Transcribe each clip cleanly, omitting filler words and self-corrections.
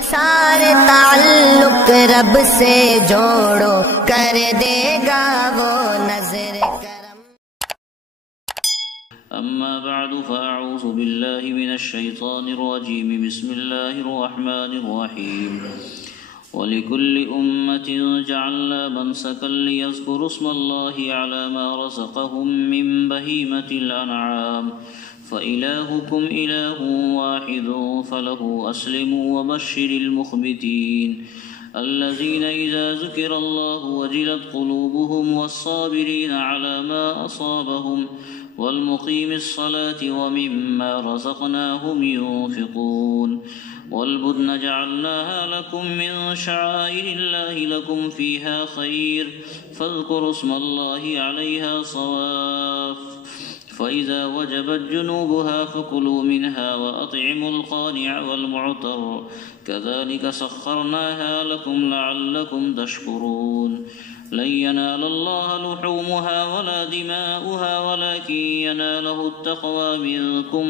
سارے تعلق رب سے جوڑو، کر دے گا وہ نظر کرم۔ اما بعد فاعوذ باللہ من الشیطان الرجیم، بسم اللہ الرحمن الرحیم۔ وَلِكُلِّ أُمَّةٍ جَعَلْنَا مَنسَكًا لِيَذْكُرُوا اسْمَ اللَّهِ عَلَى مَا رَزَقَهُم مِّن بَهِيمَةِ الْأَنْعَامِ فَإِلَٰهُكُمْ إِلَٰهٌ وَاحِدٌ فَلَهُ أَسْلِمُوا وَبَشِّرِ الْمُخْبِتِينَ الَّذِينَ إِذَا ذُكِرَ اللَّهُ وَجِلَتْ قُلُوبُهُمْ وَالصَّابِرِينَ عَلَى مَا أَصَابَهُمْ وَالْمُقِيمِ الصَّلَاةِ وَمِمَّا رَزَقْنَاهُمْ يُنفِقُونَ وَالْبُدْنَ جَعَلْنَاهَا لَكُم مِّن شَعَائِرِ اللَّهِ لَكُمْ فِيهَا خَيْرٌ فَاذْكُرُوا اسْمَ اللَّهِ عَلَيْهَا صَوَافَّ فَإِذَا وَجَبَتْ جُنُوبُهَا فَكُلُوا مِنْهَا وَأَطْعِمُوا الْقَانِعَ وَالْمُعْتَرَّ كَذَلِكَ سَخَّرْنَاهَا لَكُمْ لَعَلَّكُمْ تَشْكُرُونَ لن ينال الله لحومها ولا دماؤها ولكن يناله التقوى منكم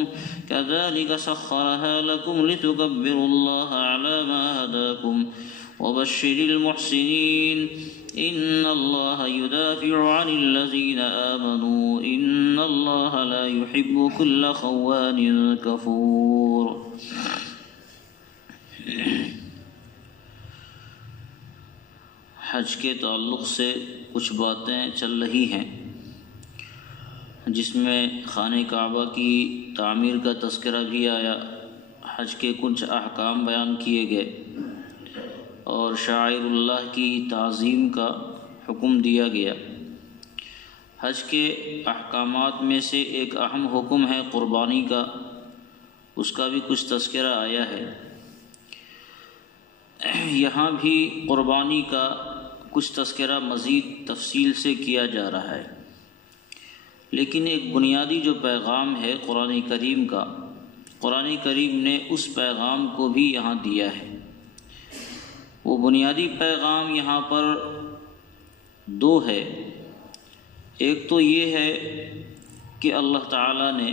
كذلك سخرها لكم لتكبروا الله على ما هداكم وبشر المحسنين إن الله يدافع عن الذين آمنوا إن الله لا يحب كل خوان كفور۔ حج کے تعلق سے کچھ باتیں چل رہی ہیں جس میں خانہ کعبہ کی تعمیر کا تذکرہ بھی آیا، حج کے کچھ احکام بیان کیے گئے اور شعائر اللہ کی تعظیم کا حکم دیا گیا۔ حج کے احکامات میں سے ایک اہم حکم ہے قربانی کا، اس کا بھی کچھ تذکرہ آیا ہے۔ یہاں بھی قربانی کا کچھ تذکرہ مزید تفصیل سے کیا جا رہا ہے، لیکن ایک بنیادی جو پیغام ہے قرآن کریم کا، قرآن کریم نے اس پیغام کو بھی یہاں دیا ہے۔ وہ بنیادی پیغام یہاں پر دو ہے۔ ایک تو یہ ہے کہ اللہ تعالیٰ نے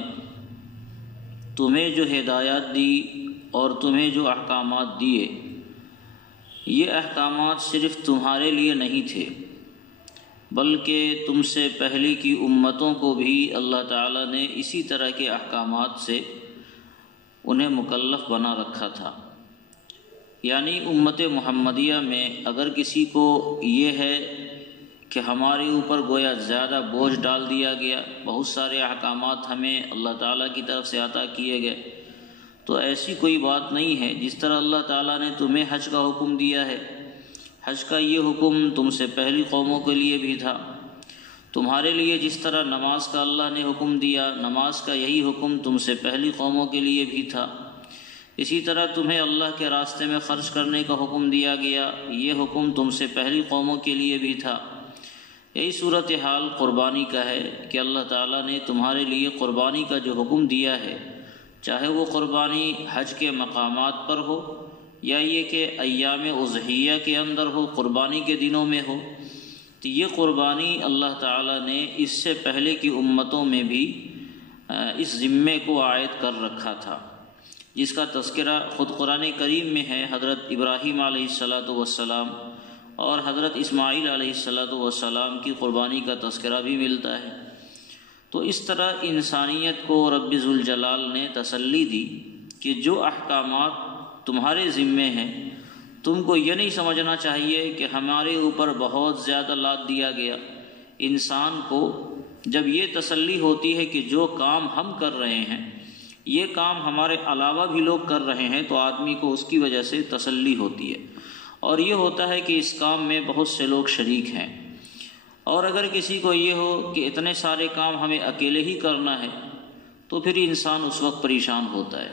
تمہیں جو ہدایات دی اور تمہیں جو احکامات دیے، یہ احکامات صرف تمہارے لیے نہیں تھے بلکہ تم سے پہلے کی امتوں کو بھی اللہ تعالیٰ نے اسی طرح کے احکامات سے انہیں مکلف بنا رکھا تھا۔ یعنی امت محمدیہ میں اگر کسی کو یہ ہے کہ ہمارے اوپر گویا زیادہ بوجھ ڈال دیا گیا، بہت سارے احکامات ہمیں اللہ تعالیٰ کی طرف سے عطا کیے گئے، تو ایسی کوئی بات نہیں ہے۔ جس طرح اللہ تعالیٰ نے تمہیں حج کا حکم دیا ہے، حج کا یہ حکم تم سے پہلی قوموں کے لیے بھی تھا۔ تمہارے لیے جس طرح نماز کا اللہ نے حکم دیا، نماز کا یہی حکم تم سے پہلی قوموں کے لیے بھی تھا۔ اسی طرح تمہیں اللہ کے راستے میں خرچ کرنے کا حکم دیا گیا، یہ حکم تم سے پہلی قوموں کے لیے بھی تھا۔ یہی صورتحال قربانی کا ہے کہ اللہ تعالیٰ نے تمہارے لیے قربانی کا جو حکم دیا ہے، چاہے وہ قربانی حج کے مقامات پر ہو یا یہ کہ ایام اضحیہ کے اندر ہو، قربانی کے دنوں میں ہو، تو یہ قربانی اللہ تعالیٰ نے اس سے پہلے کی امتوں میں بھی اس ذمے کو عائد کر رکھا تھا، جس کا تذکرہ خود قرآن کریم میں ہے۔ حضرت ابراہیم علیہ السلام اور حضرت اسماعیل علیہ السلام کی قربانی کا تذکرہ بھی ملتا ہے۔ تو اس طرح انسانیت کو رب ذوالجلال نے تسلی دی کہ جو احکامات تمہارے ذمے ہیں، تم کو یہ نہیں سمجھنا چاہیے کہ ہمارے اوپر بہت زیادہ لاد دیا گیا۔ انسان کو جب یہ تسلی ہوتی ہے کہ جو کام ہم کر رہے ہیں، یہ کام ہمارے علاوہ بھی لوگ کر رہے ہیں، تو آدمی کو اس کی وجہ سے تسلی ہوتی ہے، اور یہ ہوتا ہے کہ اس کام میں بہت سے لوگ شریک ہیں۔ اور اگر کسی کو یہ ہو کہ اتنے سارے کام ہمیں اکیلے ہی کرنا ہے، تو پھر انسان اس وقت پریشان ہوتا ہے۔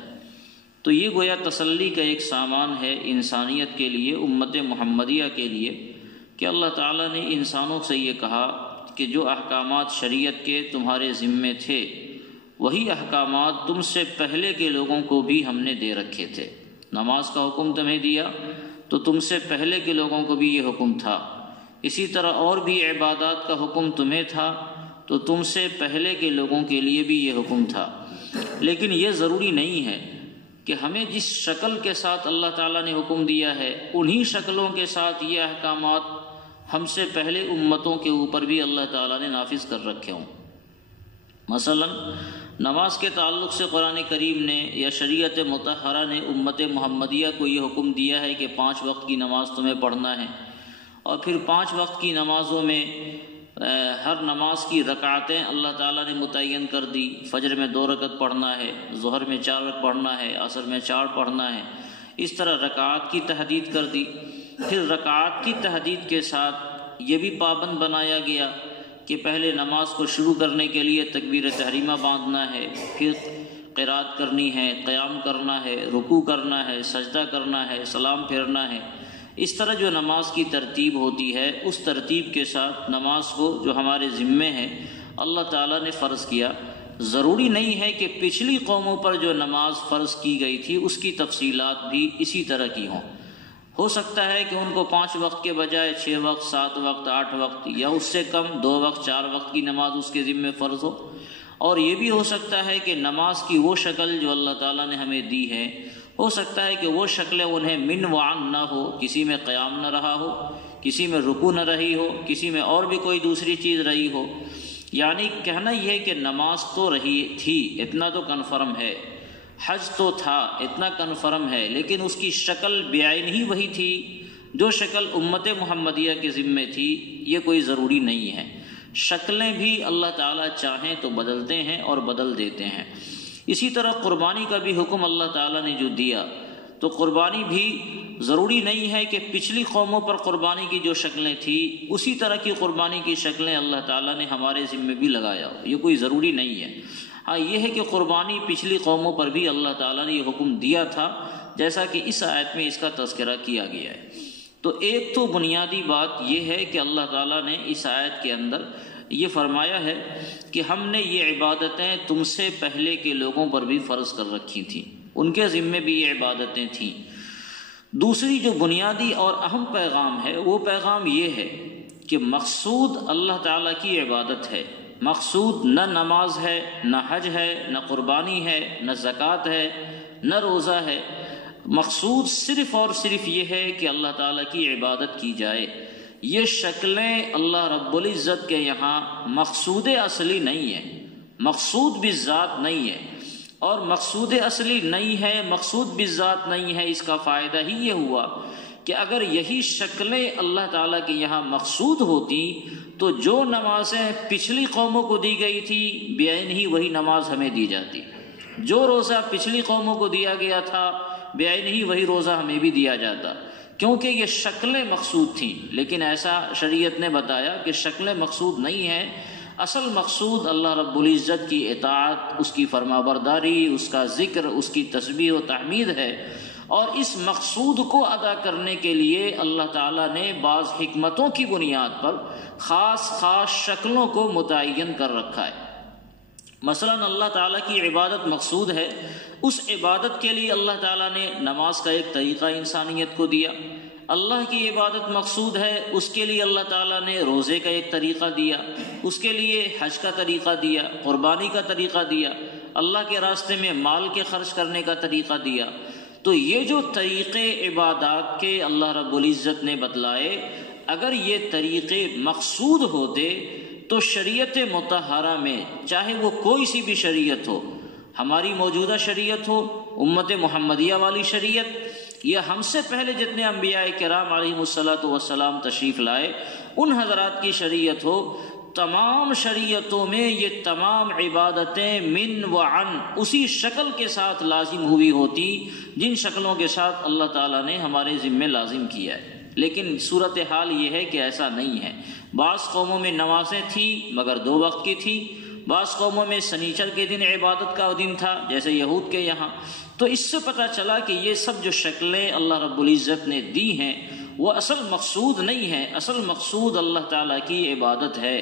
تو یہ گویا تسلی کا ایک سامان ہے انسانیت کے لیے، امت محمدیہ کے لیے، کہ اللہ تعالیٰ نے انسانوں سے یہ کہا کہ جو احکامات شریعت کے تمہارے ذمے تھے، وہی احکامات تم سے پہلے کے لوگوں کو بھی ہم نے دے رکھے تھے۔ نماز کا حکم تمہیں دیا تو تم سے پہلے کے لوگوں کو بھی یہ حکم تھا۔ اسی طرح اور بھی عبادات کا حکم تمہیں تھا تو تم سے پہلے کے لوگوں کے لیے بھی یہ حکم تھا۔ لیکن یہ ضروری نہیں ہے کہ ہمیں جس شکل کے ساتھ اللہ تعالیٰ نے حکم دیا ہے انہی شکلوں کے ساتھ یہ احکامات ہم سے پہلے امتوں کے اوپر بھی اللہ تعالیٰ نے نافذ کر رکھے ہوں۔ مثلا نماز کے تعلق سے قرآن کریم نے یا شریعت مطہرہ نے امت محمدیہ کو یہ حکم دیا ہے کہ 5 وقت کی نماز تمہیں پڑھنا ہے، اور پھر 5 وقت کی نمازوں میں ہر نماز کی رکعتیں اللہ تعالیٰ نے متعین کر دی۔ فجر میں 2 رکعت پڑھنا ہے، ظہر میں 4 رکعت پڑھنا ہے، عصر میں 4 پڑھنا ہے، اس طرح رکعات کی تحدید کر دی۔ پھر رکعات کی تحدید کے ساتھ یہ بھی پابند بنایا گیا کہ پہلے نماز کو شروع کرنے کے لیے تکبیر تحریمہ باندھنا ہے، پھر قرات کرنی ہے، قیام کرنا ہے، رکوع کرنا ہے، سجدہ کرنا ہے، سلام پھیرنا ہے۔ اس طرح جو نماز کی ترتیب ہوتی ہے اس ترتیب کے ساتھ نماز کو جو ہمارے ذمے ہے اللہ تعالیٰ نے فرض کیا۔ ضروری نہیں ہے کہ پچھلی قوموں پر جو نماز فرض کی گئی تھی اس کی تفصیلات بھی اسی طرح کی ہوں۔ ہو سکتا ہے کہ ان کو 5 وقت کے بجائے 6 وقت، 7 وقت، 8 وقت یا اس سے کم 2 وقت، 4 وقت کی نماز اس کے ذمے فرض ہو، اور یہ بھی ہو سکتا ہے کہ نماز کی وہ شکل جو اللہ تعالیٰ نے ہمیں دی ہے ہو سکتا ہے کہ وہ شکلیں انہیں من وعن نہ ہو، کسی میں قیام نہ رہا ہو، کسی میں رکوع نہ رہی ہو، کسی میں اور بھی کوئی دوسری چیز رہی ہو۔ یعنی کہنا یہ ہے کہ نماز تو رہی تھی، اتنا تو کنفرم ہے، حج تو تھا، اتنا کنفرم ہے، لیکن اس کی شکل بعین ہی وہی تھی جو شکل امت محمدیہ کے ذمے تھی۔ یہ کوئی ضروری نہیں ہے، شکلیں بھی اللہ تعالیٰ چاہیں تو بدلتے ہیں اور بدل دیتے ہیں۔ اسی طرح قربانی کا بھی حکم اللہ تعالیٰ نے جو دیا، تو قربانی بھی ضروری نہیں ہے کہ پچھلی قوموں پر قربانی کی جو شکلیں تھیں اسی طرح کی قربانی کی شکلیں اللہ تعالیٰ نے ہمارے ذمے بھی لگایا ہو، یہ کوئی ضروری نہیں ہے۔ ہاں یہ ہے کہ قربانی پچھلی قوموں پر بھی اللہ تعالیٰ نے یہ حکم دیا تھا، جیسا کہ اس آیت میں اس کا تذکرہ کیا گیا ہے۔ تو ایک تو بنیادی بات یہ ہے کہ اللہ تعالیٰ نے اس آیت کے اندر یہ فرمایا ہے کہ ہم نے یہ عبادتیں تم سے پہلے کے لوگوں پر بھی فرض کر رکھی تھیں، ان کے ذمے بھی یہ عبادتیں تھیں۔ دوسری جو بنیادی اور اہم پیغام ہے وہ پیغام یہ ہے کہ مقصود اللہ تعالیٰ کی عبادت ہے، مقصود نہ نماز ہے، نہ حج ہے، نہ قربانی ہے، نہ زکوٰۃ ہے، نہ روزہ ہے۔ مقصود صرف اور صرف یہ ہے کہ اللہ تعالیٰ کی عبادت کی جائے۔ یہ شکلیں اللہ رب العزت کے یہاں مقصود اصلی نہیں ہے، مقصود بالذات نہیں ہے، اور مقصود اصلی نہیں ہے، مقصود بالذات نہیں ہے۔ اس کا فائدہ ہی یہ ہوا کہ اگر یہی شکلیں اللہ تعالیٰ کے یہاں مقصود ہوتی تو جو نمازیں پچھلی قوموں کو دی گئی تھی بعین ہی وہی نماز ہمیں دی جاتی، جو روزہ پچھلی قوموں کو دیا گیا تھا بعین ہی وہی روزہ ہمیں بھی دیا جاتا، کیونکہ یہ شکلیں مقصود تھیں۔ لیکن ایسا شریعت نے بتایا کہ شکلیں مقصود نہیں ہیں، اصل مقصود اللہ رب العزت کی اطاعت، اس کی فرمانبرداری، اس کا ذکر، اس کی تسبیح و تحمید ہے، اور اس مقصود کو ادا کرنے کے لیے اللہ تعالیٰ نے بعض حکمتوں کی بنیاد پر خاص شکلوں کو متعین کر رکھا ہے۔ مثلا اللہ تعالیٰ کی عبادت مقصود ہے، اس عبادت کے لیے اللہ تعالیٰ نے نماز کا ایک طریقہ انسانیت کو دیا۔ اللہ کی عبادت مقصود ہے، اس کے لیے اللہ تعالیٰ نے روزے کا ایک طریقہ دیا، اس کے لیے حج کا طریقہ دیا، قربانی کا طریقہ دیا، اللہ کے راستے میں مال کے خرچ کرنے کا طریقہ دیا۔ تو یہ جو طریقے عبادات کے اللہ رب العزت نے بتلائے، اگر یہ طریقے مقصود ہوتے تو شریعت مطہرہ میں، چاہے وہ کوئی سی بھی شریعت ہو، ہماری موجودہ شریعت ہو، امت محمدیہ والی شریعت، یا ہم سے پہلے جتنے انبیاء کرام علیہم الصلاۃ والسلام تشریف لائے ان حضرات کی شریعت ہو، تمام شریعتوں میں یہ تمام عبادتیں من وعن اسی شکل کے ساتھ لازم ہوئی ہوتی جن شکلوں کے ساتھ اللہ تعالیٰ نے ہمارے ذمے لازم کیا ہے۔ لیکن صورتحال یہ ہے کہ ایسا نہیں ہے۔ بعض قوموں میں نمازیں تھیں مگر 2 وقت کی تھی، بعض قوموں میں سنیچر کے دن عبادت کا دن تھا جیسے یہود کے یہاں۔ تو اس سے پتہ چلا کہ یہ سب جو شکلیں اللہ رب العزت نے دی ہیں وہ اصل مقصود نہیں ہے، اصل مقصود اللہ تعالیٰ کی عبادت ہے۔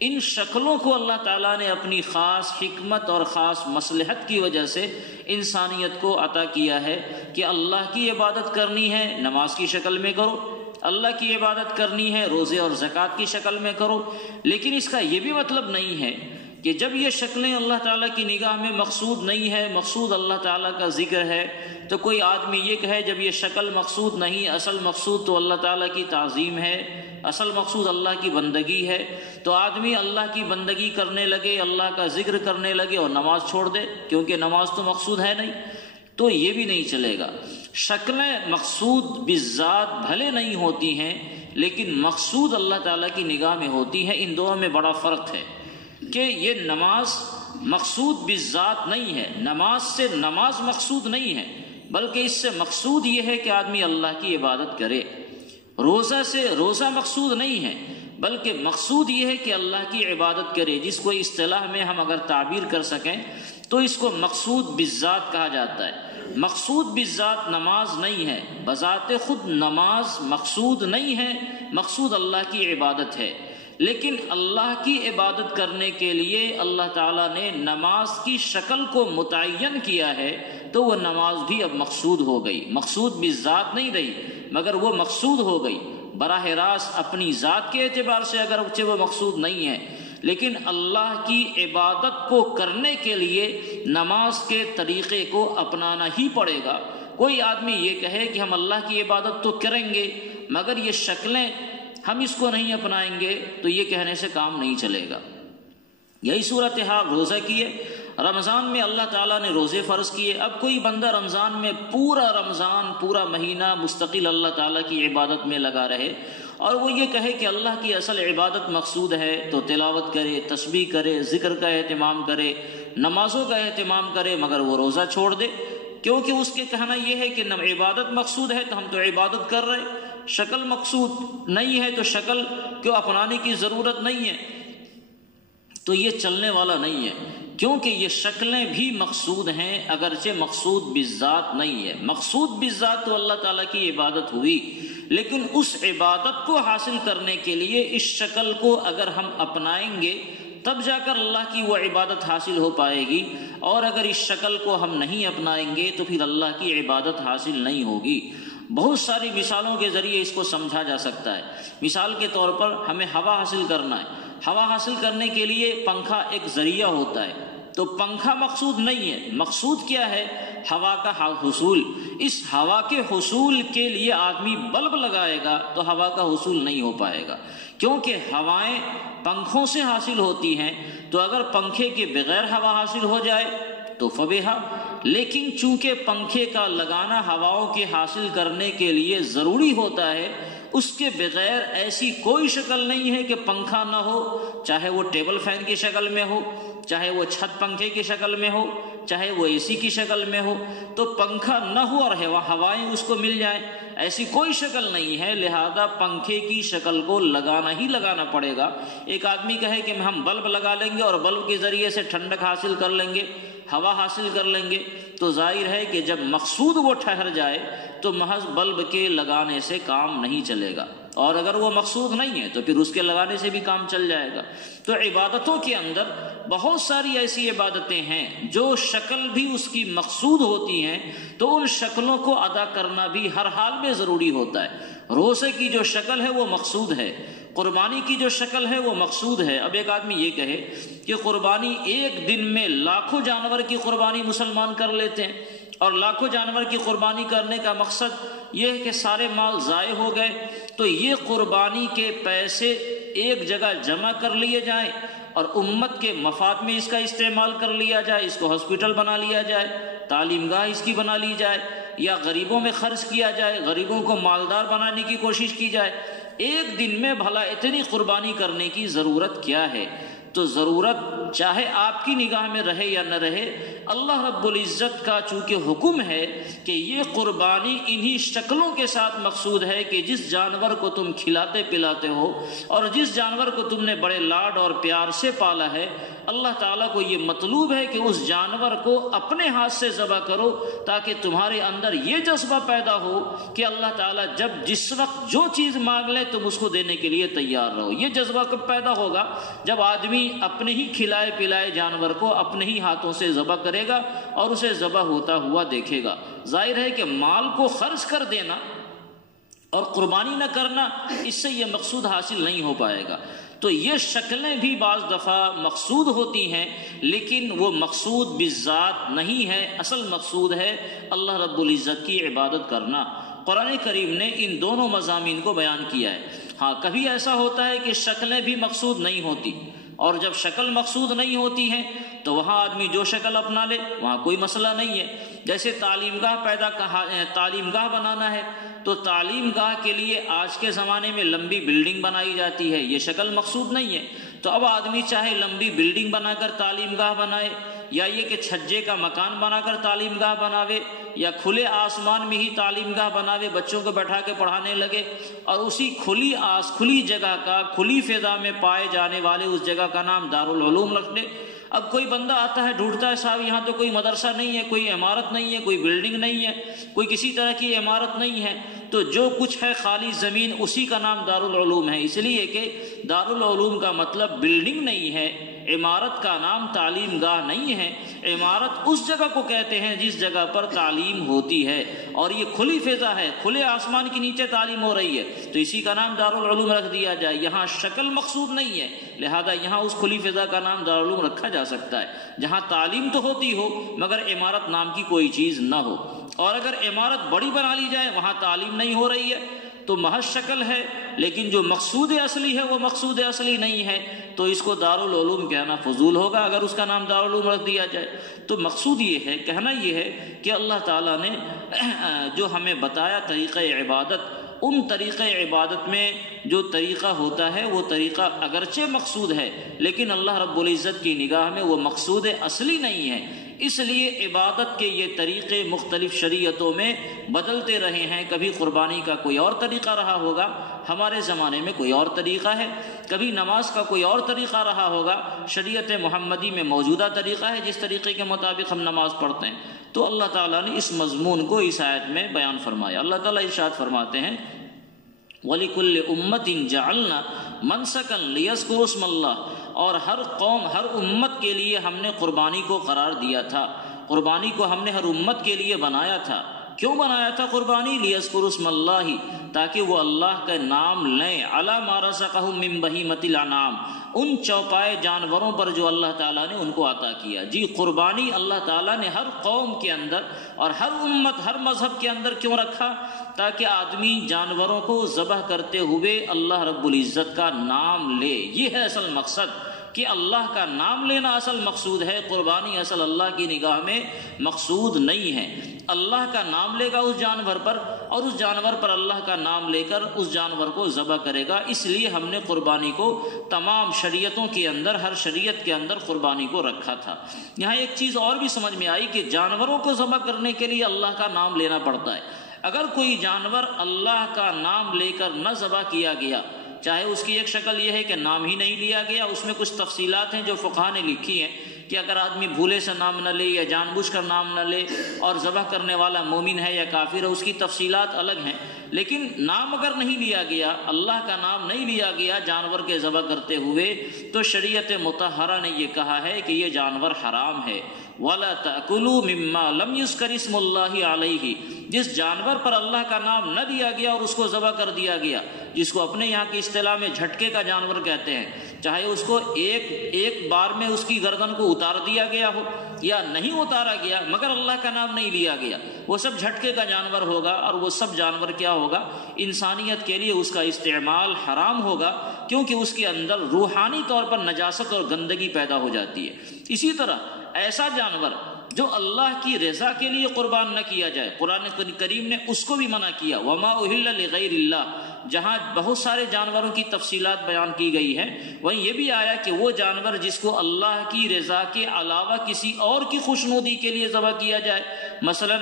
ان شکلوں کو اللہ تعالیٰ نے اپنی خاص حکمت اور خاص مصلحت کی وجہ سے انسانیت کو عطا کیا ہے کہ اللہ کی عبادت کرنی ہے نماز کی شکل میں کرو، اللہ کی عبادت کرنی ہے روزے اور زکوٰۃ کی شکل میں کرو۔ لیکن اس کا یہ بھی مطلب نہیں ہے کہ جب یہ شکلیں اللہ تعالیٰ کی نگاہ میں مقصود نہیں ہے، مقصود اللہ تعالیٰ کا ذکر ہے، تو کوئی آدمی یہ کہے جب یہ شکل مقصود نہیں، اصل مقصود تو اللہ تعالیٰ کی تعظیم ہے، اصل مقصود اللہ کی بندگی ہے، تو آدمی اللہ کی بندگی کرنے لگے، اللہ کا ذکر کرنے لگے اور نماز چھوڑ دے، کیونکہ نماز تو مقصود ہے نہیں، تو یہ بھی نہیں چلے گا۔ شکلیں مقصود بالذات بھلے نہیں ہوتی ہیں، لیکن مقصود اللہ تعالیٰ کی نگاہ میں ہوتی ہے۔ ان دونوں میں بڑا فرق ہے کہ یہ نماز مقصود بالذات نہیں ہے، نماز سے نماز مقصود نہیں ہے، بلکہ اس سے مقصود یہ ہے کہ آدمی اللہ کی عبادت کرے۔ روزہ سے روزہ مقصود نہیں ہے، بلکہ مقصود یہ ہے کہ اللہ کی عبادت کرے، جس کو اصطلاح میں ہم اگر تعبیر کر سکیں تو اس کو مقصود بالذات کہا جاتا ہے۔ مقصود بالذات نماز نہیں ہے، بذات خود نماز مقصود نہیں ہے، مقصود اللہ کی عبادت ہے، لیکن اللہ کی عبادت کرنے کے لیے اللہ تعالیٰ نے نماز کی شکل کو متعین کیا ہے، تو وہ نماز بھی اب مقصود ہو گئی، مقصود بالذات نہیں رہی مگر وہ مقصود ہو گئی۔ براہ راست اپنی ذات کے اعتبار سے اگرچہ وہ مقصود نہیں ہے، لیکن اللہ کی عبادت کو کرنے کے لیے نماز کے طریقے کو اپنانا ہی پڑے گا۔ کوئی آدمی یہ کہے کہ ہم اللہ کی عبادت تو کریں گے مگر یہ شکلیں ہم اس کو نہیں اپنائیں گے، تو یہ کہنے سے کام نہیں چلے گا۔ یہی صورتحال روزہ کی ہے۔ رمضان میں اللہ تعالیٰ نے روزے فرض کیے، اب کوئی بندہ رمضان میں پورا مہینہ مستقل اللہ تعالیٰ کی عبادت میں لگا رہے اور وہ یہ کہے کہ اللہ کی اصل عبادت مقصود ہے، تو تلاوت کرے، تسبیح کرے، ذکر کا اہتمام کرے، نمازوں کا اہتمام کرے، مگر وہ روزہ چھوڑ دے، کیونکہ اس کے کہنا یہ ہے کہ عبادت مقصود ہے تو ہم تو عبادت کر رہے، شکل مقصود نہیں ہے تو شکل کیوں اپنانے کی ضرورت نہیں ہے، تو یہ چلنے والا نہیں ہے، کیونکہ یہ شکلیں بھی مقصود ہیں اگرچہ مقصود بالذات نہیں ہے۔ مقصود بالذات تو اللہ تعالیٰ کی عبادت ہوئی، لیکن اس عبادت کو حاصل کرنے کے لیے اس شکل کو اگر ہم اپنائیں گے تب جا کر اللہ کی وہ عبادت حاصل ہو پائے گی، اور اگر اس شکل کو ہم نہیں اپنائیں گے تو پھر اللہ کی عبادت حاصل نہیں ہوگی۔ بہت ساری مثالوں کے ذریعے اس کو سمجھا جا سکتا ہے۔ مثال کے طور پر ہمیں ہوا حاصل کرنا ہے، ہوا حاصل کرنے کے لیے پنکھا ایک ذریعہ ہوتا ہے، تو پنکھا مقصود نہیں ہے، مقصود کیا ہے؟ ہوا کا حصول۔ اس ہوا کے حصول کے لیے آدمی بلب لگائے گا تو ہوا کا حصول نہیں ہو پائے گا، کیونکہ ہوائیں پنکھوں سے حاصل ہوتی ہیں، تو اگر پنکھے کے بغیر ہوا حاصل ہو جائے تو فبیہا، لیکن چونکہ پنکھے کا لگانا ہواؤں کے حاصل کرنے کے لیے ضروری ہوتا ہے، اس کے بغیر ایسی کوئی شکل نہیں ہے کہ پنکھا نہ ہو، چاہے وہ ٹیبل فین کی شکل میں ہو، چاہے وہ چھت پنکھے کی شکل میں ہو، چاہے وہ اے سی کی شکل میں ہو، تو پنکھا نہ ہو اور ہوائیں اس کو مل جائیں، ایسی کوئی شکل نہیں ہے، لہذا پنکھے کی شکل کو لگانا ہی لگانا پڑے گا۔ ایک آدمی کہے کہ ہم بلب لگا لیں گے اور بلب کے ذریعے سے ٹھنڈک حاصل کر لیں گے، ہوا حاصل کر لیں گے، تو ظاہر ہے کہ جب مقصود وہ ٹھہر جائے تو محض بلب کے لگانے سے کام نہیں چلے گا، اور اگر وہ مقصود نہیں ہے تو پھر اس کے لگانے سے بھی کام چل جائے گا۔ تو عبادتوں کے اندر بہت ساری ایسی عبادتیں ہیں جو شکل بھی اس کی مقصود ہوتی ہیں، تو ان شکلوں کو ادا کرنا بھی ہر حال میں ضروری ہوتا ہے۔ روزے کی جو شکل ہے وہ مقصود ہے، قربانی کی جو شکل ہے وہ مقصود ہے۔ اب ایک آدمی یہ کہے کہ قربانی ایک دن میں لاکھوں جانور کی قربانی مسلمان کر لیتے ہیں، اور لاکھوں جانور کی قربانی کرنے کا مقصد یہ ہے کہ سارے مال ضائع ہو گئے، تو یہ قربانی کے پیسے ایک جگہ جمع کر لیے جائیں اور امت کے مفاد میں اس کا استعمال کر لیا جائے، اس کو ہاسپٹل بنا لیا جائے، تعلیم گاہ اس کی بنا لی جائے، یا غریبوں میں خرچ کیا جائے، غریبوں کو مالدار بنانے کی کوشش کی جائے۔ ایک دن میں بھلا اتنی قربانی کرنے کی ضرورت کیا ہے؟ تو ضرورت چاہے آپ کی نگاہ میں رہے یا نہ رہے، اللہ رب العزت کا چونکہ حکم ہے کہ یہ قربانی انہی شکلوں کے ساتھ مقصود ہے کہ جس جانور کو تم کھلاتے پلاتے ہو اور جس جانور کو تم نے بڑے لاڈ اور پیار سے پالا ہے، اللہ تعالیٰ کو یہ مطلوب ہے کہ اس جانور کو اپنے ہاتھ سے ذبح کرو، تاکہ تمہارے اندر یہ جذبہ پیدا ہو کہ اللہ تعالیٰ جب جس وقت جو چیز مانگ لے تم اس کو دینے کے لیے تیار رہو۔ یہ جذبہ کب پیدا ہوگا؟ جب آدمی اپنے ہی کھلائے پلائے جانور کو اپنے ہی ہاتھوں سے ذبح کرے گا اور اسے ذبح ہوتا ہوا دیکھے گا۔ ظاہر ہے کہ مال کو خرچ کر دینا اور قربانی نہ کرنا، اس سے یہ مقصود حاصل نہیں ہو پائے گا۔ تو یہ شکلیں بھی بعض دفعہ مقصود ہوتی ہیں، لیکن وہ مقصود بالذات نہیں ہے، اصل مقصود ہے اللہ رب العزت کی عبادت کرنا۔ قرآن کریم نے ان دونوں مضامین کو بیان کیا ہے۔ ہاں کبھی ایسا ہوتا ہے کہ شکلیں بھی مقصود نہیں ہوتی، اور جب شکل مقصود نہیں ہوتی ہے تو وہاں آدمی جو شکل اپنا لے وہاں کوئی مسئلہ نہیں ہے۔ جیسے تعلیم گاہ بنانا ہے تو تعلیم گاہ کے لیے آج کے زمانے میں لمبی بلڈنگ بنائی جاتی ہے، یہ شکل مقصود نہیں ہے۔ تو اب آدمی چاہے لمبی بلڈنگ بنا کر تعلیم گاہ بنائے، یا یہ کہ چھجے کا مکان بنا کر تعلیم گاہ بناوے، یا کھلے آسمان میں ہی تعلیم گاہ بناوے، بچوں کو بیٹھا کے پڑھانے لگے، اور اسی کھلی جگہ کا، کھلی فضا میں پائے جانے والے اس جگہ کا نام دارالعلوم رکھ دے۔ اب کوئی بندہ آتا ہے ڈھونڈتا ہے، صاحب یہاں تو کوئی مدرسہ نہیں ہے، کوئی عمارت نہیں ہے، کوئی بلڈنگ نہیں ہے، کوئی کسی طرح کی عمارت نہیں ہے، تو جو کچھ ہے خالی زمین، اسی کا نام دارالعلوم ہے۔ اس لیے کہ دارالعلوم کا مطلب بلڈنگ نہیں ہے، عمارت کا نام تعلیم گاہ نہیں ہے۔ عمارت اس جگہ کو کہتے ہیں جس جگہ پر تعلیم ہوتی ہے، اور یہ کھلی فضا ہے، کھلے آسمان کے نیچے تعلیم ہو رہی ہے، تو اسی کا نام دارالعلوم رکھ دیا جائے۔ یہاں شکل مقصود نہیں ہے، لہذا یہاں اس کھلی فضا کا نام دارالعلوم رکھا جا سکتا ہے جہاں تعلیم تو ہوتی ہو مگر عمارت نام کی کوئی چیز نہ ہو۔ اور اگر عمارت بڑی بنا لی جائے، وہاں تعلیم نہیں ہو رہی ہے تو محض شکل ہے، لیکن جو مقصود اصلی ہے وہ مقصود اصلی نہیں ہے، تو اس کو دارالعلوم کہنا فضول ہوگا اگر اس کا نام دارالعلوم رکھ دیا جائے۔ تو مقصود یہ ہے، کہنا یہ ہے کہ اللہ تعالیٰ نے جو ہمیں بتایا طریقہ عبادت، ان طریقہ عبادت میں جو طریقہ ہوتا ہے وہ طریقہ اگرچہ مقصود ہے، لیکن اللہ رب العزت کی نگاہ میں وہ مقصود اصلی نہیں ہے۔ اس لیے عبادت کے یہ طریقے مختلف شریعتوں میں بدلتے رہے ہیں۔ کبھی قربانی کا کوئی اور طریقہ رہا ہوگا، ہمارے زمانے میں کوئی اور طریقہ ہے، کبھی نماز کا کوئی اور طریقہ رہا ہوگا، شریعت محمدی میں موجودہ طریقہ ہے جس طریقے کے مطابق ہم نماز پڑھتے ہیں۔ تو اللہ تعالیٰ نے اس مضمون کو اس آیت میں بیان فرمایا۔ اللہ تعالیٰ ارشاد فرماتے ہیں وَلِكُلِّ أُمَّةٍ جَعَلْنَا مَنْسَكًا لِيَذْكُرُوا اسْمَ اللَّهِ، اور ہر قوم، ہر امت کے لیے ہم نے قربانی کو قرار دیا تھا، قربانی کو ہم نے ہر امت کے لیے بنایا تھا۔ کیوں بنایا تھا قربانی؟ لِيَذْكُرُوا اسْمَ اللَّهِ، تاکہ وہ اللہ کا نام لیں، عَلَى مَا رَزَقَهُم مِّن بَهِيمَةِ الْأَنْعَامِ، ان چوپائے جانوروں پر جو اللہ تعالیٰ نے ان کو عطا کیا۔ جی قربانی اللہ تعالیٰ نے ہر قوم کے اندر اور ہر امت، ہر مذہب کے اندر کیوں رکھا؟ تاکہ آدمی جانوروں کو ذبح کرتے ہوئے اللہ رب العزت کا نام لے۔ یہ ہے اصل مقصد، کہ اللہ کا نام لینا اصل مقصود ہے۔ قربانی اصل اللہ کی نگاہ میں مقصود نہیں ہے۔ اللہ کا نام لے گا اس جانور پر، اور اس جانور پر اللہ کا نام لے کر اس جانور کو ذبح کرے گا۔ اس لیے ہم نے قربانی کو تمام شریعتوں کے اندر، ہر شریعت کے اندر قربانی کو رکھا تھا۔ یہاں ایک چیز اور بھی سمجھ میں آئی کہ جانوروں کو ذبح کرنے کے لیے اللہ کا نام لینا پڑتا ہے۔ اگر کوئی جانور اللہ کا نام لے کر نہ ذبح کیا گیا، چاہے اس کی ایک شکل یہ ہے کہ نام ہی نہیں لیا گیا، اس میں کچھ تفصیلات ہیں جو فقہا نے لکھی ہیں کہ اگر آدمی بھولے سے نام نہ لے یا جان بوجھ کر نام نہ لے، اور ذبح کرنے والا مومن ہے یا کافر ہے، اس کی تفصیلات الگ ہیں، لیکن نام اگر نہیں لیا گیا، اللہ کا نام نہیں لیا گیا جانور کے ذبح کرتے ہوئے، تو شریعت مطہرہ نے یہ کہا ہے کہ یہ جانور حرام ہے۔ وَلَا تَأْكُلُوا مِمَّا لَمْ يُذْكَرِ اسْمُ اللَّهِ عَلَيْهِ، جس جانور پر اللہ کا نام نہ دیا گیا اور اس کو ذبح کر دیا گیا، جس کو اپنے یہاں کی اصطلاح میں جھٹکے کا جانور کہتے ہیں، چاہے اس کو ایک بار میں اس کی گردن کو اتار دیا گیا ہو یا نہیں اتارا گیا مگر اللہ کا نام نہیں لیا گیا، وہ سب جھٹکے کا جانور ہوگا، اور وہ سب جانور کیا ہوگا؟ انسانیت کے لیے اس کا استعمال حرام ہوگا، کیونکہ اس کے اندر روحانی طور پر نجاست اور گندگی پیدا ہو جاتی ہے۔ اسی طرح ایسا جانور جو اللہ کی رضا کے لیے قربان نہ کیا جائے، قرآن کریم نے اس کو بھی منع کیا۔ وَمَا أُهِلَّ لِغَيْرِ اللَّهِ، جہاں بہت سارے جانوروں کی تفصیلات بیان کی گئی ہیں، وہیں یہ بھی آیا کہ وہ جانور جس کو اللہ کی رضا کے علاوہ کسی اور کی خوشنودی کے لیے ذبح کیا جائے، مثلا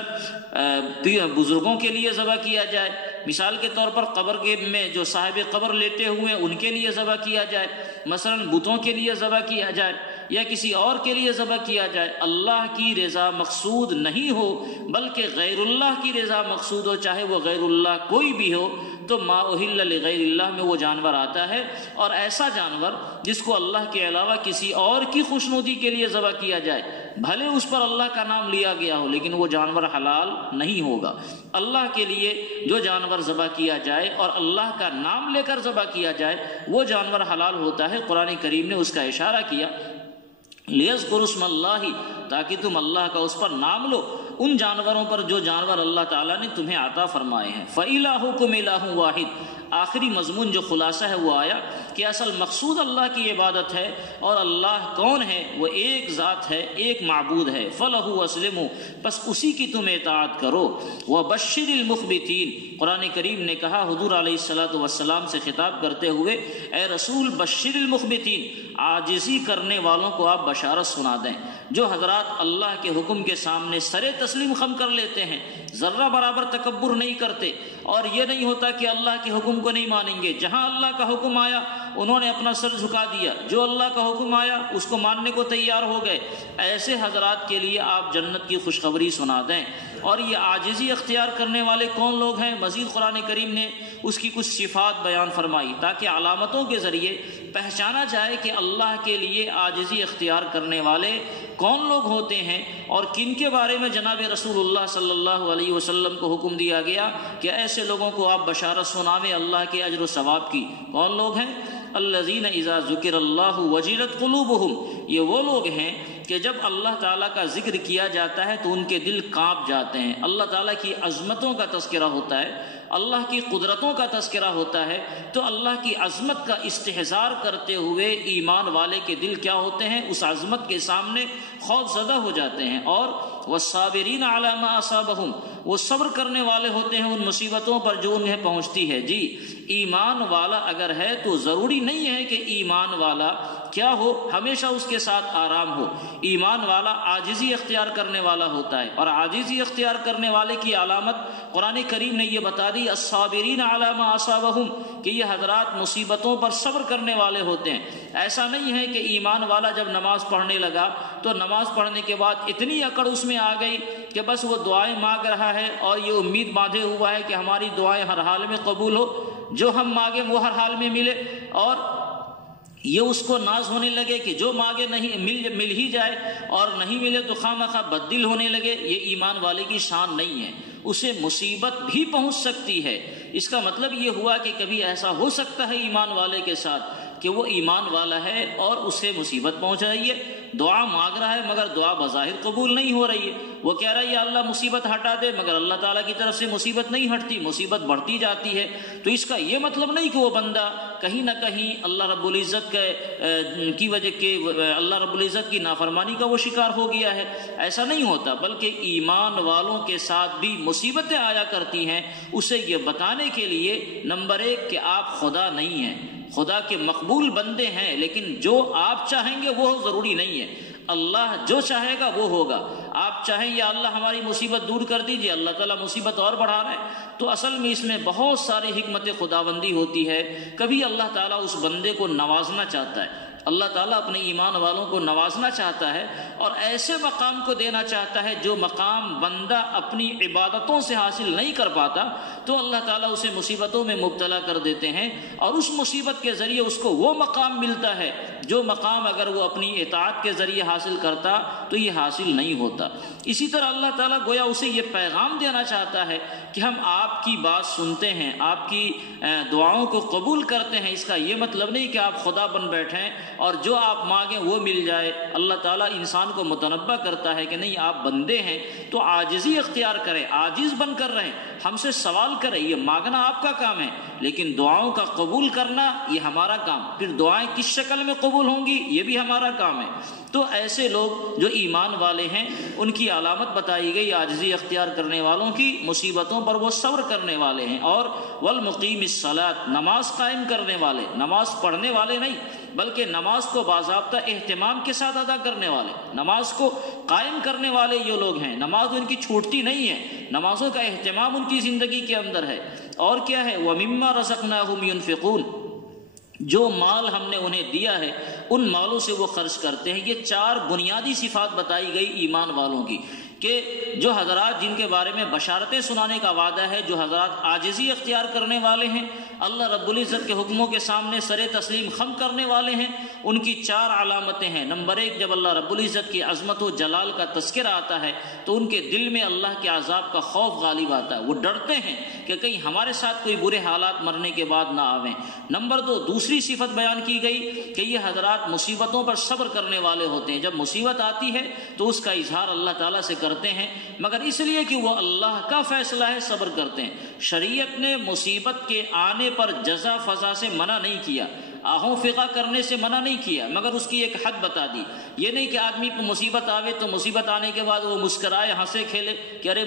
بزرگوں کے لیے ذبح کیا جائے، مثال کے طور پر قبر میں جو صاحب قبر لیٹے ہوئے ان کے لیے ذبح کیا جائے، مثلا بتوں کے لیے ذبح کیا جائے، یا کسی اور کے لیے ذبح کیا جائے، اللہ کی رضا مقصود نہیں ہو بلکہ غیر اللہ کی رضا مقصود ہو، چاہے وہ غیر اللہ کوئی بھی ہو، تو ما اہل لغیر اللہ میں وہ جانور آتا ہے۔ اور ایسا جانور جس کو اللہ کے علاوہ کسی اور کی خوشنودی کے لیے ذبح کیا جائے، بھلے اس پر اللہ کا نام لیا گیا ہو لیکن وہ جانور حلال نہیں ہوگا۔ اللہ کے لیے جو جانور ذبح کیا جائے اور اللہ کا نام لے کر ذبح کیا جائے وہ جانور حلال ہوتا ہے۔ قرآن کریم نے اس کا اشارہ کیا، لیذکروا اسم اللہ، تاکہ تم اللہ کا اس پر نام لو ان جانوروں پر جو جانور اللہ تعالیٰ نے تمہیں عطا فرمائے ہیں۔ فَإِلَٰهُكُمْ إِلَٰهٌ وَاحِدٌ، آخری مضمون جو خلاصہ ہے وہ آیا کہ اصل مقصود اللہ کی عبادت ہے، اور اللہ کون ہے؟ وہ ایک ذات ہے، ایک معبود ہے۔ فَلَهُ وَاسْلِمُوا، بس اسی کی تم اطاعت کرو۔ وَبَشِّرِ الْمُخْبِتِينَ، قرآن کریم نے کہا حضور علیہ الصلاۃ سے خطاب کرتے ہوئے، اے رسول بشر المخبتین، عاجزی کرنے والوں کو آپ بشارت سنا دیں، جو حضرات اللہ کے حکم کے سامنے سر تسلیم خم کر لیتے ہیں، ذرہ برابر تکبر نہیں کرتے، اور یہ نہیں ہوتا کہ اللہ کے حکم کو نہیں مانیں گے، جہاں اللہ کا حکم آیا انہوں نے اپنا سر جھکا دیا، جو اللہ کا حکم آیا اس کو ماننے کو تیار ہو گئے، ایسے حضرات کے لیے آپ جنت کی خوشخبری سنا دیں۔ اور یہ عاجزی اختیار کرنے والے کون لوگ ہیں؟ مزید قرآن کریم نے اس کی کچھ صفات بیان فرمائی تاکہ علامتوں کے ذریعے پہچانا جائے کہ اللہ کے لیے عاجزی اختیار کرنے والے کون لوگ ہوتے ہیں، اور کن کے بارے میں جناب رسول اللہ صلی اللہ علیہ وسلم کو حکم دیا گیا کہ ایسے لوگوں کو آپ بشارت سناویں اللہ کے اجر و ثواب کی۔ کون لوگ ہیں؟ الذین اذا ذکر اللہ وجلت قلوبہم، یہ وہ لوگ ہیں کہ جب اللہ تعالیٰ کا ذکر کیا جاتا ہے تو ان کے دل کانپ جاتے ہیں۔ اللہ تعالیٰ کی عظمتوں کا تذکرہ ہوتا ہے، اللہ کی قدرتوں کا تذکرہ ہوتا ہے، تو اللہ کی عظمت کا استحضار کرتے ہوئے ایمان والے کے دل کیا ہوتے ہیں؟ اس عظمت کے سامنے خوف زدہ ہو جاتے ہیں۔ اور والصابرین علی ما اصابہم، وہ صبر کرنے والے ہوتے ہیں ان مصیبتوں پر جو انہیں پہنچتی ہے۔ جی، ایمان والا اگر ہے تو ضروری نہیں ہے کہ ایمان والا کیا ہو؟ ہمیشہ اس کے ساتھ آرام ہو۔ ایمان والا عاجزی اختیار کرنے والا ہوتا ہے، اور عاجزی اختیار کرنے والے کی علامت قرآن کریم نے یہ بتا دی، الصابرین علی ما اصابہم، کہ یہ حضرات مصیبتوں پر صبر کرنے والے ہوتے ہیں۔ ایسا نہیں ہے کہ ایمان والا جب نماز پڑھنے لگا تو نماز پڑھنے کے بعد اتنی اکڑ اس میں آ گئی کہ بس وہ دعائیں مانگ رہا ہے اور یہ امید باندھے ہوا ہے کہ ہماری دعائیں ہر حال میں قبول ہو، جو ہم مانگیں وہ ہر حال میں ملے، اور یہ اس کو ناز ہونے لگے کہ جو مانگے نہیں مل ہی جائے، اور نہیں ملے تو خواہ مخواہ بددل ہونے لگے۔ یہ ایمان والے کی شان نہیں ہے، اسے مصیبت بھی پہنچ سکتی ہے۔ اس کا مطلب یہ ہوا کہ کبھی ایسا ہو سکتا ہے ایمان والے کے ساتھ کہ وہ ایمان والا ہے اور اسے مصیبت پہنچ رہی ہے، دعا مانگ رہا ہے مگر دعا بظاہر قبول نہیں ہو رہی ہے، وہ کہہ رہا ہے یا اللہ مصیبت ہٹا دے، مگر اللہ تعالیٰ کی طرف سے مصیبت نہیں ہٹتی، مصیبت بڑھتی جاتی ہے۔ تو اس کا یہ مطلب نہیں کہ وہ بندہ کہیں نہ کہیں اللہ رب العزت کی وجہ کے اللہ رب العزت کی نافرمانی کا وہ شکار ہو گیا ہے، ایسا نہیں ہوتا، بلکہ ایمان والوں کے ساتھ بھی مصیبتیں آیا کرتی ہیں، اسے یہ بتانے کے لیے نمبر ایک کہ آپ خدا نہیں ہیں، خدا کے مقبول بندے ہیں، لیکن جو آپ چاہیں گے وہ ضروری نہیں ہے، اللہ جو چاہے گا وہ ہوگا۔ آپ چاہیں یا اللہ ہماری مصیبت دور کر دیجئے، اللہ تعالیٰ مصیبت اور بڑھا رہے ہیں، تو اصل میں اس میں بہت ساری حکمت خداوندی ہوتی ہے۔ کبھی اللہ تعالیٰ اس بندے کو نوازنا چاہتا ہے، اللہ تعالیٰ اپنے ایمان والوں کو نوازنا چاہتا ہے اور ایسے مقام کو دینا چاہتا ہے جو مقام بندہ اپنی عبادتوں سے حاصل نہیں کر پاتا، تو اللہ تعالیٰ اسے مصیبتوں میں مبتلا کر دیتے ہیں، اور اس مصیبت کے ذریعے اس کو وہ مقام ملتا ہے جو مقام اگر وہ اپنی اطاعت کے ذریعے حاصل کرتا تو یہ حاصل نہیں ہوتا۔ اسی طرح اللہ تعالیٰ گویا اسے یہ پیغام دینا چاہتا ہے کہ ہم آپ کی بات سنتے ہیں، آپ کی دعاؤں کو قبول کرتے ہیں، اس کا یہ مطلب نہیں کہ آپ خدا بن بیٹھیں اور جو آپ مانگیں وہ مل جائے۔ اللہ تعالیٰ انسان کو متنبہ کرتا ہے کہ نہیں، آپ بندے ہیں تو عاجزی اختیار کریں، عاجز بن کر رہیں، ہم سے سوال کریں، یہ مانگنا آپ کا کام ہے، لیکن دعاؤں کا قبول کرنا یہ ہمارا کام، پھر دعائیں کس شکل میں قبول ہوں گی یہ بھی ہمارا کام ہے۔ تو ایسے لوگ جو ایمان والے ہیں ان کی علامت بتائی گئی عاجزی اختیار کرنے والوں کی، مصیبتوں پر وہ صبر کرنے والے ہیں، اور والمقیم الصلاۃ، نماز قائم کرنے والے، نماز پڑھنے والے نہیں بلکہ نماز کو باضابطہ اہتمام کے ساتھ ادا کرنے والے، نماز کو قائم کرنے والے یہ لوگ ہیں، نماز ان کی چھوٹتی نہیں ہے، نمازوں کا اہتمام ان کی زندگی کے اندر ہے۔ اور کیا ہے؟ وَمِمَّا رَزَقْنَاهُمْ يُنْفِقُونَ، جو مال ہم نے انہیں دیا ہے ان مالوں سے وہ خرچ کرتے ہیں۔ یہ چار بنیادی صفات بتائی گئی ایمان والوں کی کہ جو حضرات جن کے بارے میں بشارتیں سنانے کا وعدہ ہے، جو حضرات عاجزی اختیار کرنے والے ہیں، اللہ رب العزت کے حکموں کے سامنے سر تسلیم خم کرنے والے ہیں، ان کی 4 علامتیں ہیں۔ نمبر 1، جب اللہ رب العزت کی عظمت و جلال کا تذکرہ آتا ہے تو ان کے دل میں اللہ کے عذاب کا خوف غالب آتا ہے، وہ ڈرتے ہیں کہ کہیں ہمارے ساتھ کوئی برے حالات مرنے کے بعد نہ آویں۔ نمبر 2، دوسری صفت بیان کی گئی کہ یہ حضرات مصیبتوں پر صبر کرنے والے ہوتے ہیں، جب مصیبت آتی ہے تو اس کا اظہار اللہ تعالیٰ سے کرتے ہیں، مگر اس لیے کہ وہ اللہ کا فیصلہ ہے صبر کرتے ہیں۔ شریعت نے مصیبت کے آنے پر جزا فضا سے منع نہیں کیا، آہوں فقہ کرنے سے منع نہیں کیا، مگر اس کی ایک حد بتا دی۔ یہ نہیں کہ آدمی کو مصیبت آوے تو مصیبت آنے کے بعد وہ مسکرائے ہنسے کھیلے کہ ارے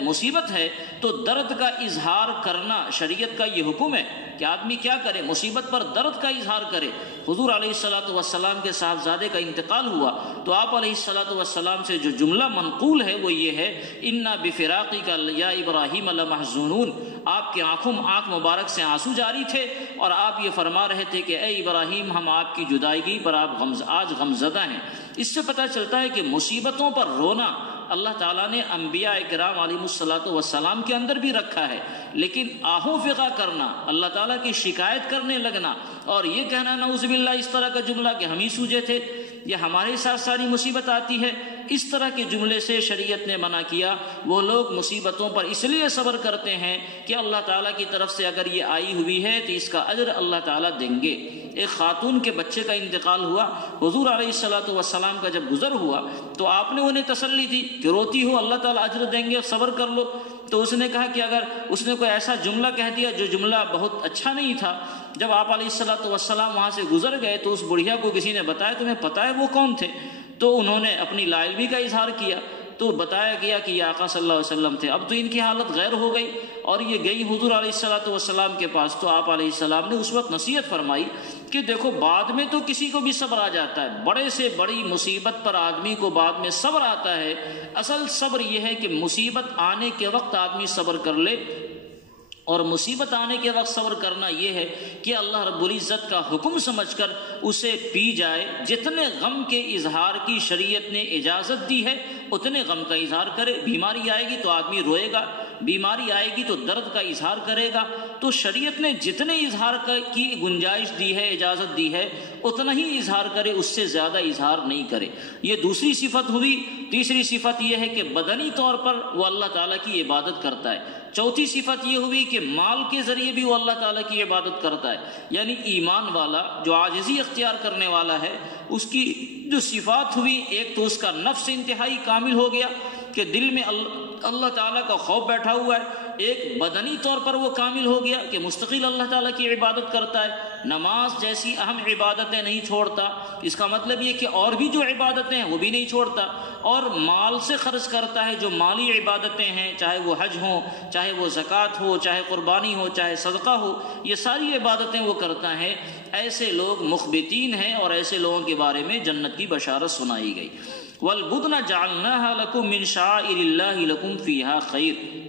مصیبت ہے تو درد کا اظہار کرنا شریعت کا یہ حکم ہے کہ آدمی کیا کرے، مصیبت پر درد کا اظہار کرے۔ حضور علیہ الصلوۃ والسلام کے صاحبزادے کا انتقال ہوا تو آپ علیہ الصلوۃ والسلام سے جو جملہ منقول ہے وہ یہ ہے، انا بفراقک یا ابراہیم لمحزونون۔ آپ کے آنکھ مبارک سے آنسو جاری تھے اور آپ یہ فرما رہے تھے کہ اے ابراہیم، ہم آپ کی جدائیگی پر آج غمزدہ ہیں۔ اس سے پتہ چلتا ہے کہ مصیبتوں پر رونا اللہ تعالیٰ نے انبیاء کرام علیہ الصلوۃ والسلام کے اندر بھی رکھا ہے، لیکن آہوں فقہ کرنا، اللہ تعالیٰ کی شکایت کرنے لگنا اور یہ کہنا نعوذ باللہ اس طرح کا جملہ کہ ہم ہی سوجے تھے یا ہمارے ساتھ ساری مصیبت آتی ہے، اس طرح کے جملے سے شریعت نے منع کیا۔ وہ لوگ مصیبتوں پر اس لیے صبر کرتے ہیں کہ اللہ تعالیٰ کی طرف سے اگر یہ آئی ہوئی ہے تو اس کا اجر اللہ تعالیٰ دیں گے۔ ایک خاتون کے بچے کا انتقال ہوا، حضور علیہ الصلوۃ والسلام کا جب گزر ہوا تو آپ نے انہیں تسلی دی کہ روتی ہو اللہ تعالیٰ اجر دیں گے، صبر کر لو۔ تو اس نے کہا کہ اگر اس نے کوئی ایسا جملہ کہہ دیا جو جملہ بہت اچھا نہیں تھا، جب آپ علیہ الصلوۃ والسلام وہاں سے گزر گئے تو اس بڑھیا کو کسی نے بتایا تمہیں پتہ ہے وہ کون تھے؟ تو انہوں نے اپنی لا علمی کا اظہار کیا تو بتایا گیا کہ یہ آقا صلی اللہ علیہ وسلم تھے۔ اب تو ان کی حالت غیر ہو گئی اور یہ گئی حضور علیہ الصلوۃ والسلام کے پاس، تو آپ علیہ السلام نے اس وقت نصیحت فرمائی کہ دیکھو بعد میں تو کسی کو بھی صبر آ جاتا ہے، بڑے سے بڑی مصیبت پر آدمی کو بعد میں صبر آتا ہے۔ اصل صبر یہ ہے کہ مصیبت آنے کے وقت آدمی صبر کر لے، اور مصیبت آنے کے وقت صبر کرنا یہ ہے کہ اللہ رب العزت کا حکم سمجھ کر اسے پی جائے۔ جتنے غم کے اظہار کی شریعت نے اجازت دی ہے اتنے غم کا اظہار کرے۔ بیماری آئے گی تو آدمی روئے گا، بیماری آئے گی تو درد کا اظہار کرے گا، تو شریعت نے جتنے اظہار کی گنجائش دی ہے، اجازت دی ہے، اتنا ہی اظہار کرے، اس سے زیادہ اظہار نہیں کرے۔ یہ دوسری صفت ہوئی۔ تیسری صفت یہ ہے کہ بدنی طور پر وہ اللہ تعالیٰ کی عبادت کرتا ہے۔ چوتھی صفت یہ ہوئی کہ مال کے ذریعے بھی وہ اللہ تعالیٰ کی عبادت کرتا ہے، یعنی ایمان والا جو عاجزی اختیار کرنے والا ہے اس کی جو صفات ہوئی، ایک تو اس کا نفس انتہائی کامل ہو گیا کہ دل میں اللہ تعالیٰ کا خوف بیٹھا ہوا ہے، ایک بدنی طور پر وہ کامل ہو گیا کہ مستقل اللہ تعالیٰ کی عبادت کرتا ہے، نماز جیسی اہم عبادتیں نہیں چھوڑتا، اس کا مطلب یہ کہ اور بھی جو عبادتیں ہیں وہ بھی نہیں چھوڑتا، اور مال سے خرچ کرتا ہے، جو مالی عبادتیں ہیں، چاہے وہ حج ہوں، چاہے وہ زکوٰۃ ہو، چاہے قربانی ہو، چاہے صدقہ ہو، یہ ساری عبادتیں وہ کرتا ہے۔ ایسے لوگ مخبتین ہیں اور ایسے لوگوں کے بارے میں جنت کی بشارت سنائی گئی۔ وَالْبُدْنَ جَعَلْنَاهَا لَكُم مِّن شَعَائِرِ اللَّهِ لَكُم فِيهَا خَيْرٌ۔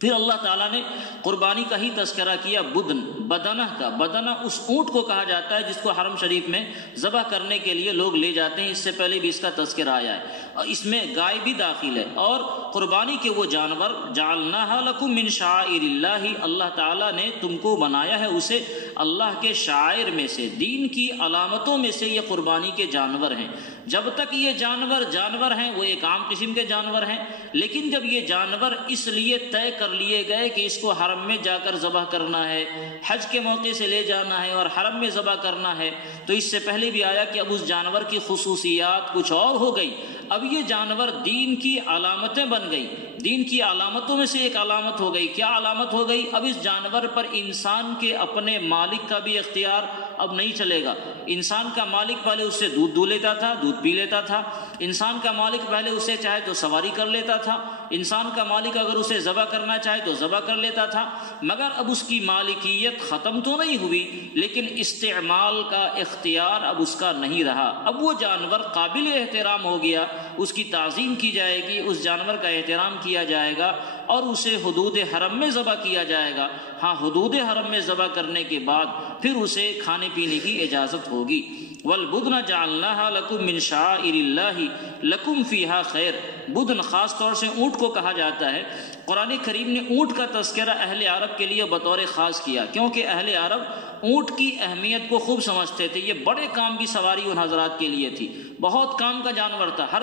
پھر اللہ تعالیٰ نے قربانی کا ہی تذکرہ کیا، بدنہ کا۔ بدنہ اس اونٹ کو کہا جاتا ہے جس کو حرم شریف میں ذبح کرنے کے لیے لوگ لے جاتے ہیں، اس سے پہلے بھی اس کا تذکرہ آیا ہے، اور اس میں گائے بھی داخل ہے۔ اور قربانی کے وہ جانور جعلناہا لکم من شعائر اللہ، اللہ تعالیٰ نے تم کو بنایا ہے اسے اللہ کے شعائر میں سے، دین کی علامتوں میں سے یہ قربانی کے جانور ہیں۔ جب تک یہ جانور ہیں وہ ایک عام قسم کے جانور ہیں، لیکن جب یہ جانور اس لیے طے کر لیے گئے کہ اس کو حرم میں جا کر ذبح کرنا ہے، حج کے موقع سے لے جانا ہے اور حرم میں ذبح کرنا ہے، تو اس سے پہلے بھی آیا کہ اب اس جانور کی خصوصیات کچھ اور ہو گئی۔ اب یہ جانور دین کی علامتیں بن گئی، دین کی علامتوں میں سے ایک علامت ہو گئی۔ کیا علامت ہو گئی؟ اب اس جانور پر انسان کے اپنے مالک کا بھی اختیار اب نہیں چلے گا۔ انسان کا مالک پہلے اس سے دودھ دو لیتا تھا، دودھ پی لیتا تھا، انسان کا مالک پہلے اسے چاہے تو سواری کر لیتا تھا، انسان کا مالک اگر اسے ذبح کرنا چاہے تو ذبح کر لیتا تھا، مگر اب اس کی مالکیت ختم تو نہیں ہوئی، لیکن استعمال کا اختیار اب اس کا نہیں رہا۔ اب وہ جانور قابل احترام ہو گیا، اس کی تعظیم کی جائے گی، اس جانور کا احترام کیا جائے گا، اور اسے حدود حرم میں ذبح کیا جائے گا۔ ہاں، حدود حرم میں ذبح کرنے کے بعد پھر اسے کھانے پینے کی اجازت ہوگی۔ والبدن جعلناها لکم من شعائر اللہ لکم فیہا خیر۔ بدن خاص طور سے اونٹ کو کہا جاتا ہے۔ قرآن کریم نے اونٹ کا تذکرہ اہل عرب کے لیے بطور خاص کیا، کیونکہ اہل عرب اونٹ کی اہمیت کو خوب سمجھتے تھے۔ یہ بڑے کام کی سواری ان حضرات کے لیے تھی، بہت کام کا جانور تھا، ہر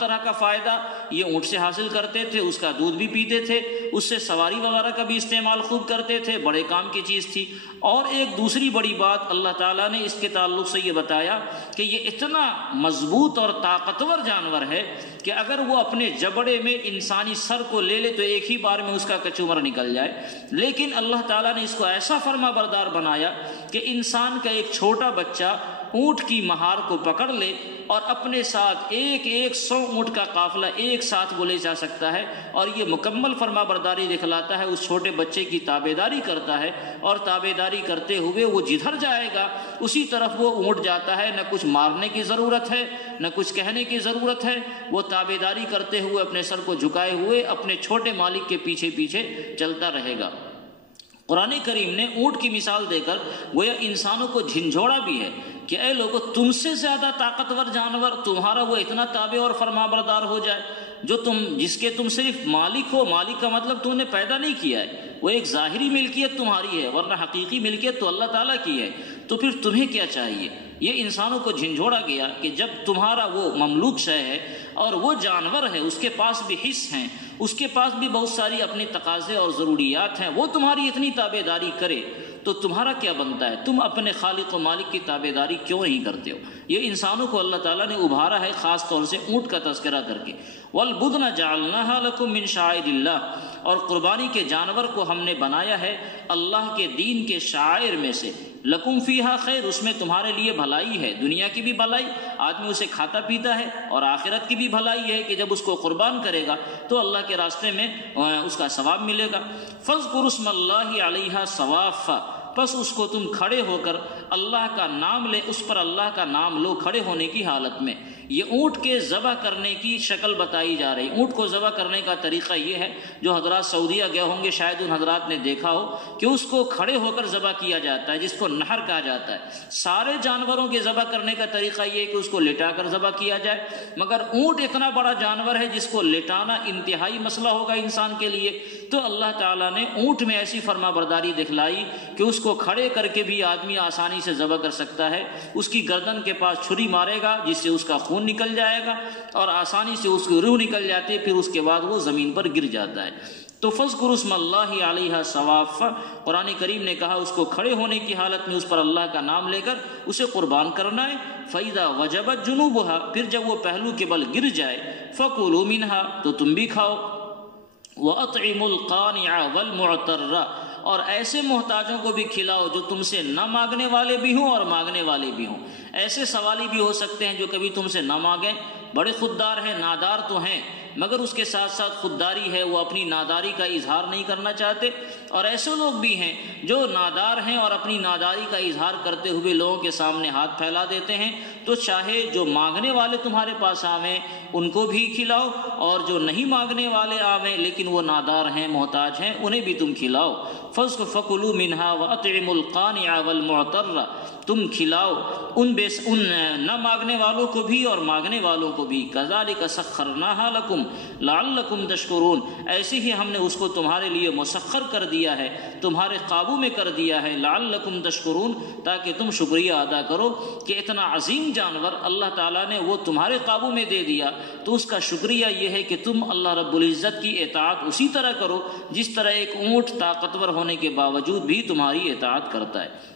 طرح کا فائدہ یہ اونٹ سے حاصل کرتے تھے، اس کا دودھ بھی پیتے تھے، اس سے سواری وغیرہ کا بھی استعمال خوب کرتے تھے، بڑے کام کی چیز تھی۔ اور ایک دوسری بڑی بات اللہ تعالیٰ نے اس کے تعلق سے یہ بتایا کہ یہ اتنا مضبوط اور طاقتور جانور ہے کہ اگر وہ اپنے جبڑے میں انسانی سر کو لے لے تو ایک ہی بار میں اس کا کچومر نکل جائے، لیکن اللہ تعالیٰ نے اس کو ایسا فرما بردار بنایا کہ انسان کا ایک چھوٹا بچہ اونٹ کی مہار کو پکڑ لے اور اپنے ساتھ 100 اونٹ کا قافلہ ایک ساتھ وہ لے جا سکتا ہے، اور یہ مکمل فرما برداری دکھلاتا ہے، اس چھوٹے بچے کی تابعداری کرتا ہے، اور تابعداری کرتے ہوئے وہ جدھر جائے گا اسی طرف وہ اونٹ جاتا ہے۔ نہ کچھ مارنے کی ضرورت ہے، نہ کچھ کہنے کی ضرورت ہے، وہ تابعداری کرتے ہوئے اپنے سر کو جھکائے ہوئے اپنے چھوٹے مالک کے پیچھے پیچھے چلتا رہے گا۔ قرآن کریم نے اونٹ کی مثال دے کر گویا انسانوں کو جھنجھوڑا بھی ہے کہ اے لوگو، تم سے زیادہ طاقتور جانور تمہارا وہ اتنا تابع اور فرما بردار ہو جائے جو جس کے تم صرف مالک ہو۔ مالک کا مطلب تم نے پیدا نہیں کیا ہے، وہ ایک ظاہری ملکیت تمہاری ہے، ورنہ حقیقی ملکیت تو اللہ تعالیٰ کی ہے۔ تو پھر تمہیں کیا چاہیے؟ یہ انسانوں کو جھنجھوڑا گیا کہ جب تمہارا وہ مملوک شے ہے اور وہ جانور ہے، اس کے پاس بھی حص ہیں، اس کے پاس بھی بہت ساری اپنی تقاضے اور ضروریات ہیں، وہ تمہاری اتنی تابعداری کرے تو تمہارا کیا بنتا ہے؟ تم اپنے خالق و مالک کی تابعداری کیوں نہیں کرتے ہو؟ یہ انسانوں کو اللہ تعالیٰ نے ابھارا ہے خاص طور سے اونٹ کا تذکرہ کر کے۔ والبدن جعلناها لکم من شعائر اللہ، اور قربانی کے جانور کو ہم نے بنایا ہے اللہ کے دین کے شعائر میں سے۔ لکم فیہا خیر، اس میں تمہارے لیے بھلائی ہے، دنیا کی بھی بھلائی، آدمی اسے کھاتا پیتا ہے، اور آخرت کی بھی بھلائی ہے کہ جب اس کو قربان کرے گا تو اللہ کے راستے میں اس کا ثواب ملے گا۔ فاذکروا اسم اللہ علیہا صوافا، پس اس کو تم کھڑے ہو کر اللہ کا نام لے، اس پر اللہ کا نام لو کھڑے ہونے کی حالت میں۔ یہ اونٹ کے ذبح کرنے کی شکل بتائی جا رہی۔ اونٹ کو ذبح کرنے کا طریقہ یہ ہے، جو حضرات سعودیہ گئے ہوں گے شاید ان حضرات نے دیکھا ہو کہ اس کو کھڑے ہو کر ذبح کیا جاتا ہے، جس کو نہر کہا جاتا ہے۔ سارے جانوروں کے ذبح کرنے کا طریقہ یہ ہے کہ اس کو لٹا کر ذبح کیا جائے، مگر اونٹ اتنا بڑا جانور ہے جس کو لٹانا انتہائی مسئلہ ہوگا انسان کے لیے، تو اللہ تعالیٰ نے اونٹ میں ایسی فرما برداری دکھلائی کہ اس کو کھڑے کر کے بھی آدمی آسانی سے ذبح کر سکتا ہے۔ اس کی گردن کے پاس چھری مارے گا جس سے اس کا خون نکل جائے گا، اور آسانی سے اس کی روح نکل جاتی ہے، پھر اس کے بعد وہ زمین پر گر جاتا ہے۔ تو فاذکروا اسم اللہ علیہا صوافا، قرآن کریم نے کہا اس کو کھڑے ہونے کی حالت میں اس پر اللہ کا نام لے کر اسے قربان کرنا ہے۔ فَإِذَا وَجَبَتْ جُنُوبُهَا، پھر جب وہ پہلو کے بل گر جائے، فَكُلُوا مِنْهَا، تو تم بھی کھاؤ۔ وَأَطْعِمُوا الْقَانِعَ وَالْمُعْتَرَّ، اور ایسے محتاجوں کو بھی کھلاؤ جو تم سے نہ مانگنے والے بھی ہوں اور مانگنے والے بھی ہوں۔ ایسے سوالی بھی ہو سکتے ہیں جو کبھی تم سے نہ مانگیں، بڑے خوددار ہیں، نادار تو ہیں، مگر اس کے ساتھ ساتھ خودداری ہے، وہ اپنی ناداری کا اظہار نہیں کرنا چاہتے۔ اور ایسے لوگ بھی ہیں جو نادار ہیں اور اپنی ناداری کا اظہار کرتے ہوئے لوگوں کے سامنے ہاتھ پھیلا دیتے ہیں۔ تو چاہے جو مانگنے والے تمہارے پاس آویں ان کو بھی کھلاؤ، اور جو نہیں مانگنے والے آویں لیکن وہ نادار ہیں، محتاج ہیں، انہیں بھی تم کھلاؤ۔ فَكُلُوا مِنْهَا وَأَطْعِمُوا الْقَانِعَ وَالْمُعْتَرَّ، تم کھلاؤ ان نہ مانگنے والوں کو بھی اور مانگنے والوں کو بھی۔ كَذَلِكَ سَخَّرْنَاهَا لَكُمْ لَعَلَّكُمْ تَشْكُرُونَ، ایسے ہی ہم نے اس کو تمہارے لیے مسخر کر دیا ہے، تمہارے قابو میں کر دیا ہے، لَعَلَّكُمْ تَشْكُرُونَ، تاکہ تم شکریہ ادا کرو کہ اتنا عظیم جانور اللہ تعالیٰ نے وہ تمہارے قابو میں دے دیا، تو اس کا شکریہ یہ ہے کہ تم اللہ رب العزت کی اطاعت اسی طرح کرو جس طرح ایک اونٹ طاقتور ہونے کے باوجود بھی تمہاری اطاعت کرتا ہے۔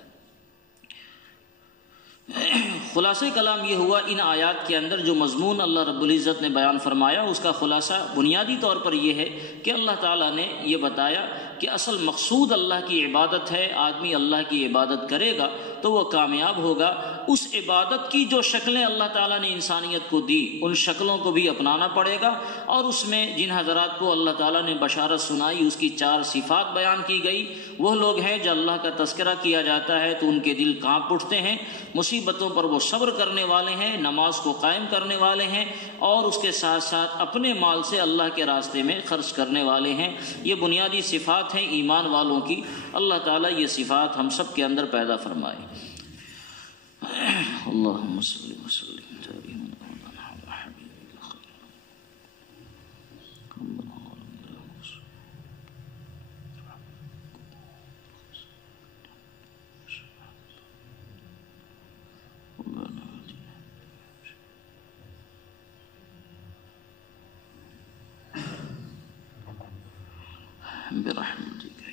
خلاصہ کلام یہ ہوا، ان آیات کے اندر جو مضمون اللہ رب العزت نے بیان فرمایا اس کا خلاصہ بنیادی طور پر یہ ہے کہ اللہ تعالیٰ نے یہ بتایا کہ اصل مقصود اللہ کی عبادت ہے، آدمی اللہ کی عبادت کرے گا تو وہ کامیاب ہوگا۔ اس عبادت کی جو شکلیں اللہ تعالیٰ نے انسانیت کو دی ان شکلوں کو بھی اپنانا پڑے گا، اور اس میں جن حضرات کو اللہ تعالیٰ نے بشارت سنائی اس کی 4 صفات بیان کی گئی، وہ لوگ ہیں جو اللہ کا تذکرہ کیا جاتا ہے تو ان کے دل کانپ اٹھتے ہیں، مصیبتوں پر وہ صبر کرنے والے ہیں، نماز کو قائم کرنے والے ہیں، اور اس کے ساتھ ساتھ اپنے مال سے اللہ کے راستے میں خرچ کرنے والے ہیں۔ یہ بنیادی صفات ہیں ایمان والوں کی۔ اللہ تعالیٰ یہ صفات ہم سب کے اندر پیدا فرمائے۔ اللہم صلی وسلم برحمتك